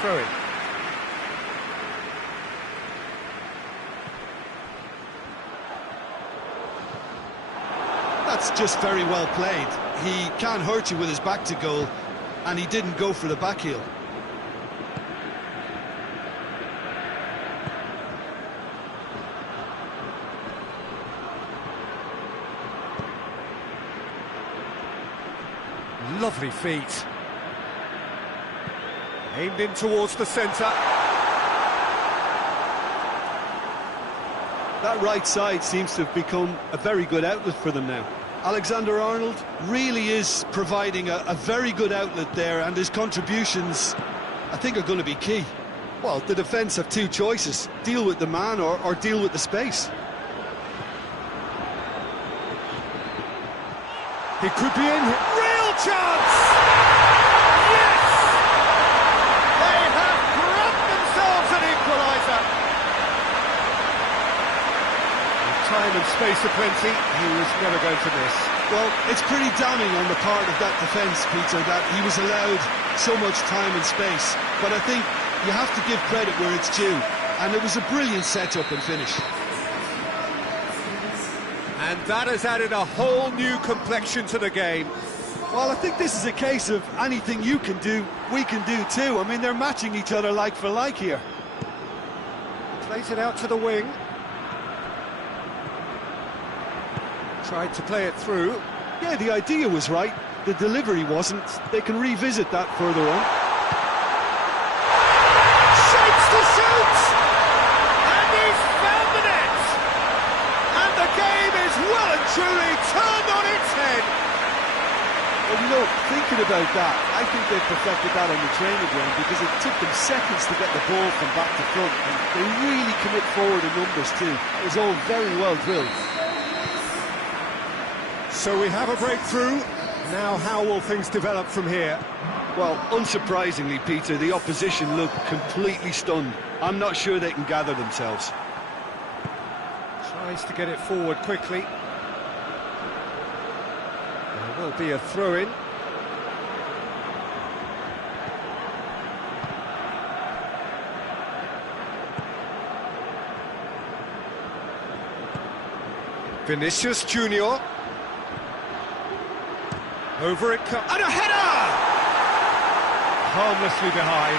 Throw it. That's just very well played. He can't hurt you with his back to goal, and he didn't go for the back heel. Lovely feet. Aimed in towards the centre. That right side seems to have become a very good outlet for them now. Alexander-Arnold really is providing a very good outlet there, and his contributions, I think, are going to be key. Well, the defence have two choices: deal with the man or deal with the space. He could be in here. Real chance! Yes! They have grabbed themselves an equaliser. With time and space aplenty, he was never going to miss. Well, it's pretty damning on the part of that defence, Peter, that he was allowed so much time and space. But I think you have to give credit where it's due, and it was a brilliant setup and finish. And that has added a whole new complexion to the game. Well, I think this is a case of anything you can do, we can do too. I mean, they're matching each other like for like here. Plays it out to the wing. Tried to play it through. Yeah, the idea was right. The delivery wasn't. They can revisit that further on. Shapes to shoot! And he's found the net! And the game is well and truly turned on its head! Well, look, thinking about that, I think they perfected that on the training ground because it took them seconds to get the ball from back to front, and they really commit forward in numbers too. It was all very well drilled. So we have a breakthrough. Now how will things develop from here? Well, unsurprisingly, Peter, the opposition look completely stunned. I'm not sure they can gather themselves. Tries to get it forward quickly. There will be a throw-in. Vinicius Junior. Over it comes. And a header! Harmlessly behind.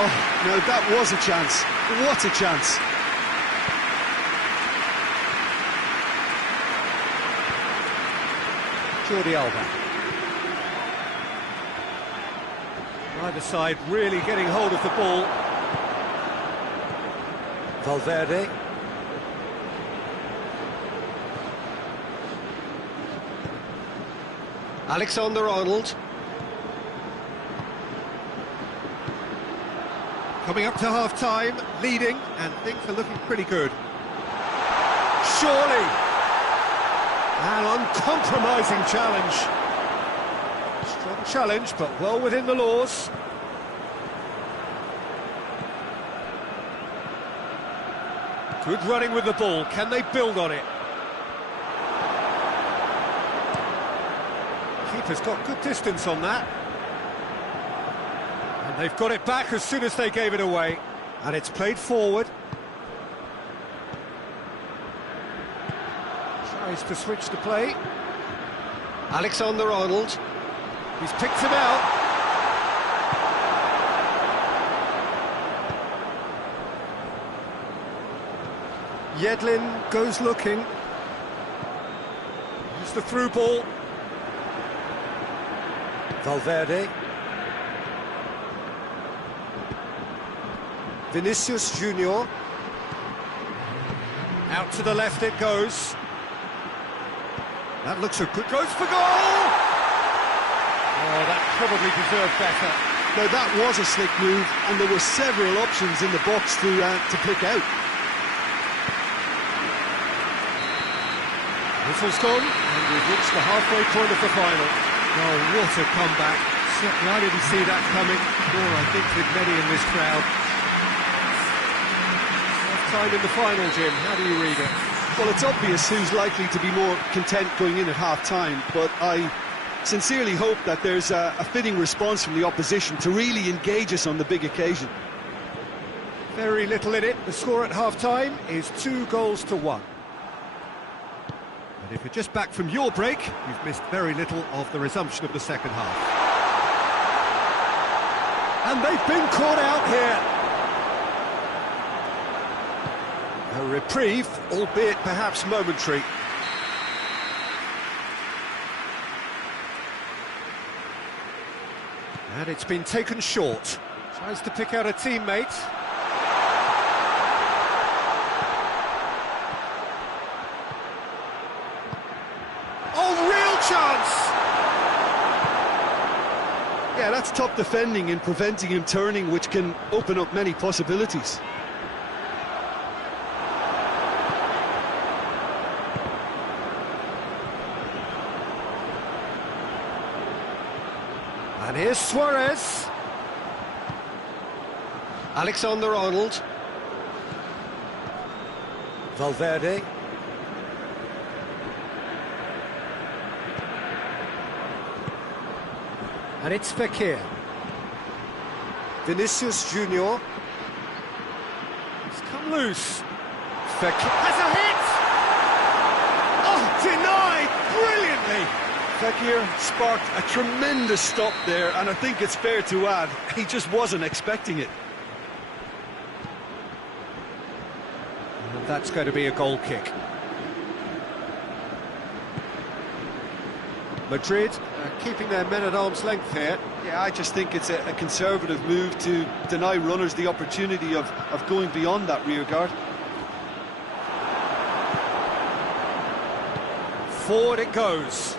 Oh, no, that was a chance. What a chance. Jordi Alba. Either side really getting hold of the ball. Valverde. Alexander-Arnold. Coming up to half-time, leading, and things are looking pretty good. Surely! An uncompromising challenge. Strong challenge, but well within the laws. Good running with the ball. Can they build on it? Keeper's got good distance on that. And they've got it back as soon as they gave it away. And it's played forward. Tries to switch the play. Alexander-Arnold. He's picked him out. Yedlin goes looking. There's the through ball. Valverde. Vinicius Junior. Out to the left it goes. That looks a good... Goes for goal! Oh, that probably deserved better. Now that was a slick move, and there were several options in the box to pick out. Whistle's gone, and we've reached the halfway point of the final. Oh, what a comeback. Certainly I didn't see that coming, nor I think did many in this crowd. Time in the final, Jim. How do you read it? Well, it's obvious who's likely to be more content going in at half-time, but I sincerely hope that there's a fitting response from the opposition to really engage us on the big occasion. Very little in it. The score at half-time is 2-1. And if you're just back from your break, you've missed very little of the resumption of the second half. And they've been caught out here. A reprieve, albeit perhaps momentary. And it's been taken short. Tries to pick out a teammate. Oh, real chance! Yeah, that's top defending and preventing him turning, which can open up many possibilities. And here's Suarez. Alexander-Arnold. Valverde. And it's Fekir. Vinicius Junior. It's come loose. Fekir has a hit! Oh, denied brilliantly! Fekir sparked a tremendous stop there, and I think it's fair to add, he just wasn't expecting it. And that's going to be a goal kick. Madrid keeping their men at arm's length here. Yeah, I just think it's a conservative move to deny runners the opportunity of going beyond that rear guard. Forward it goes.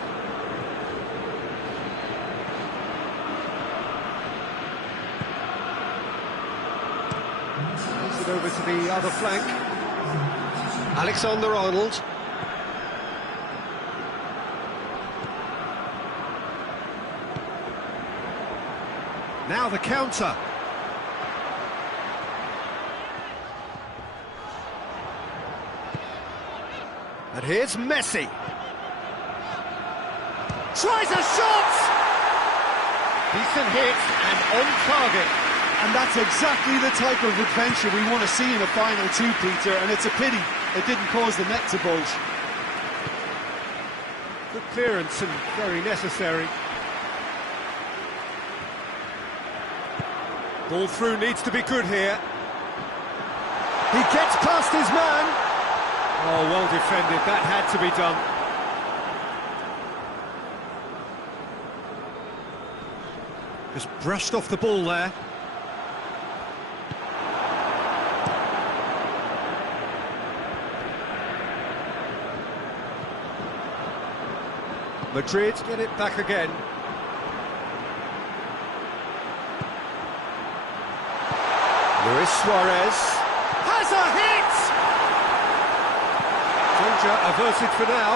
Moves it over to the other flank. Alexander-Arnold. Now the counter. And here's Messi. Tries a shot! Decent hit and on target. And that's exactly the type of adventure we want to see in a final two, Peter, and it's a pity it didn't cause the net to bulge. Good clearance and very necessary. Ball through needs to be good here. He gets past his man. Oh, well defended. That had to be done. Just brushed off the ball there. Madrid get it back again. Luis Suarez has a hit! Danger averted for now.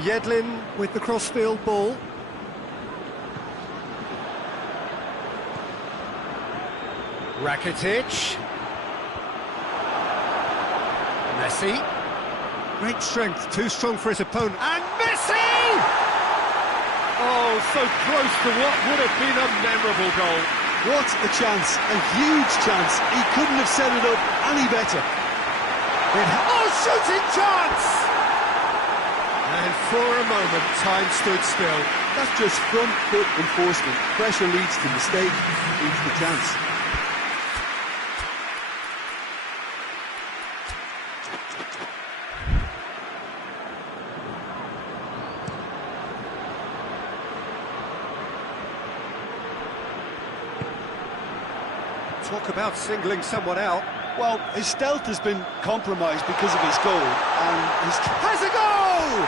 Yedlin with the crossfield ball. Rakitic. Messi. Great strength, too strong for his opponent. And Messi! Oh, so close to what would have been a memorable goal. What a chance, a huge chance. He couldn't have set it up any better. Oh, shooting chance! And for a moment, time stood still. That's just front foot enforcement. Pressure leads to mistake, leads to chance. Talk about singling someone out. Well, his stealth has been compromised because of his goal, and his... Has a goal!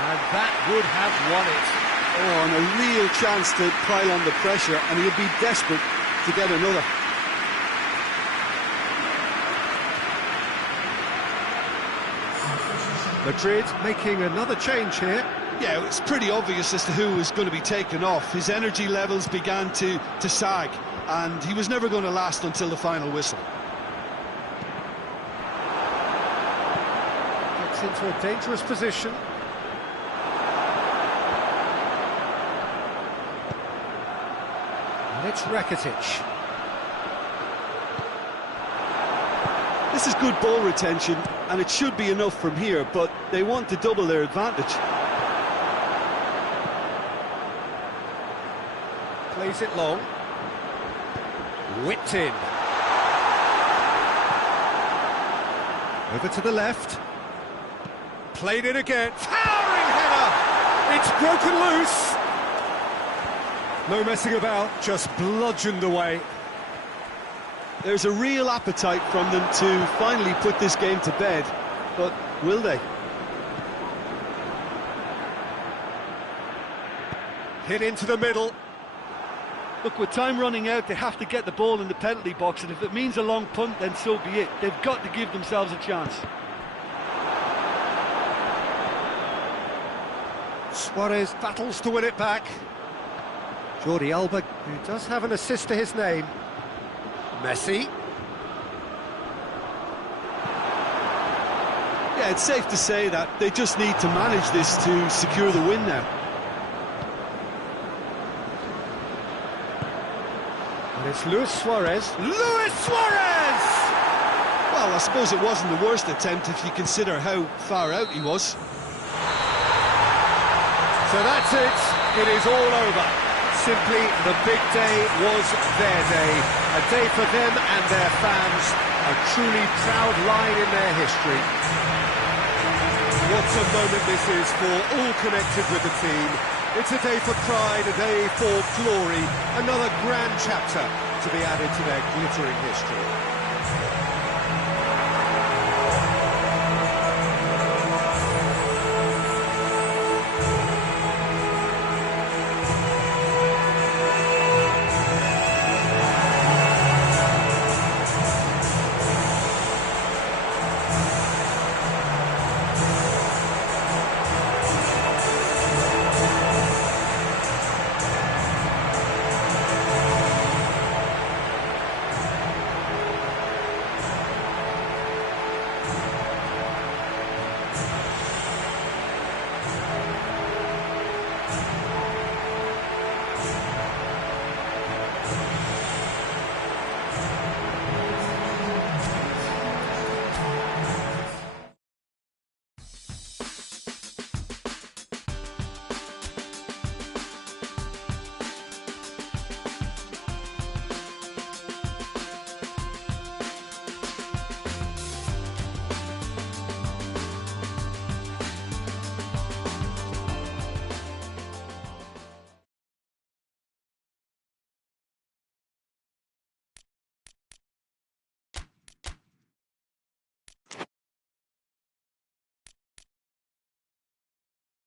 And that would have won it. Oh, and a real chance to pile on the pressure, and he'll be desperate to get another. Madrid making another change here. Yeah, it's pretty obvious as to who was going to be taken off. His energy levels began to sag, and he was never going to last until the final whistle. Gets into a dangerous position. And it's Rakitic. This is good ball retention, and it should be enough from here, but they want to double their advantage. Plays it long. Whipped in. Over to the left. Played it again. Towering header! It's broken loose. No messing about, just bludgeoned away. There's a real appetite from them to finally put this game to bed, but will they? Hit into the middle. Look, with time running out, they have to get the ball in the penalty box, and if it means a long punt, then so be it. They've got to give themselves a chance. Suarez battles to win it back. Jordi Alba, who does have an assist to his name. Messi. Yeah, it's safe to say that they just need to manage this to secure the win now. And it's Luis Suarez. Luis Suarez! Well, I suppose it wasn't the worst attempt if you consider how far out he was. So that's it. It is all over. Simply, the big day was their day. A day for them and their fans. A truly proud line in their history. What a moment this is for all connected with the team. It's a day for pride, a day for glory. Another grand chapter to be added to their glittering history.